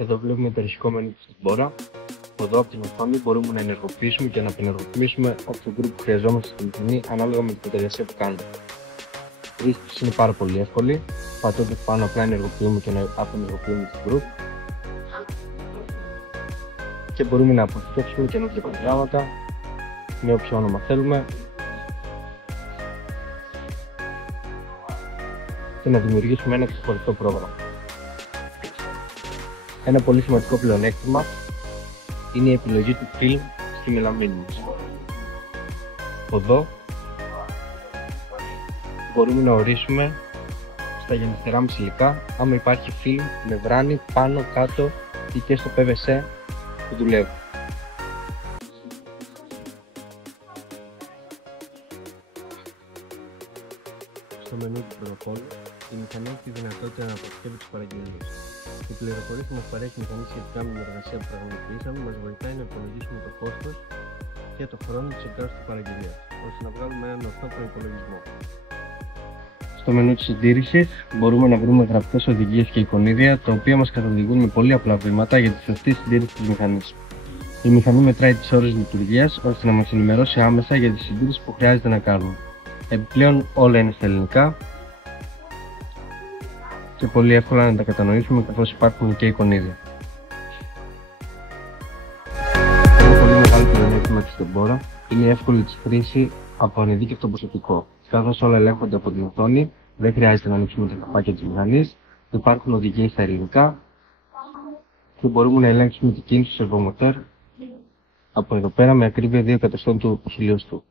Εδώ βλέπουμε το αρχικό μενού στην μπόρα. Εδώ από την οθόνη μπορούμε να ενεργοποιήσουμε και να απενεργοποιήσουμε όποιο group που χρειαζόμαστε στη μηχανή ανάλογα με την εργασία που κάνουμε. Η χρήση είναι πάρα πολύ εύκολη. Πατώντας πάνω απλά ενεργοποιούμε και να απενεργοποιούμε το group. Και μπορούμε να αποθηκεύσουμε καινούργια προγράμματα με όποιο όνομα θέλουμε και να δημιουργήσουμε ένα ξεχωριστό πρόγραμμα. Ένα πολύ σημαντικό πλεονέκτημα είναι η επιλογή του film στη μελαμίνη μας. Εδώ μπορούμε να ορίσουμε στα γεννηστερά μας υλικά άμα υπάρχει film με βράνη πάνω, κάτω ή και στο PVC που δουλεύει. Στο μενού του πρωτοκόλλου, η μηχανή έχει τη δυνατότητα να αποθηκεύει τις παραγγελίες. Οι πληροφορίες που μας παρέχει η μηχανή σχετικά με την εργασία που πραγματοποιήσαμε μας βοηθάει να υπολογίσουμε το κόστος και το χρόνο της εκάστοτε παραγγελίας, ώστε να βγάλουμε έναν ορθό προϋπολογισμό. Στο μενού της συντήρησης μπορούμε να βρούμε γραπτές οδηγίες και εικονίδια, τα οποία μας καθοδηγούν με πολύ απλά βήματα για τη σωστή συντήρηση της μηχανής. Η μηχανή μετράει τις ώρες λειτουργίας, ώστε να μας ενημερώσει άμεσα για τη συντήρηση που χρειάζεται να κάνουμε. Επιπλέον όλα είναι στα ελληνικά και πολύ εύκολα να τα κατανοήσουμε, καθώς υπάρχουν και εικονίδια. Ένα πολύ μεγάλο πλεονέκτημα της Tempora είναι η εύκολη της χρήση από ανειδίκευτο προσωπικό. Καθώς όλα ελέγχονται από την οθόνη, δεν χρειάζεται να ανοίξουμε τα καπάκια της μηχανής, υπάρχουν οδηγίες στα ελληνικά και μπορούμε να ελέγξουμε την κίνηση του σερβομοτέρ από εδώ πέρα με ακρίβεια 2 εκατοστών του χιλιοστού.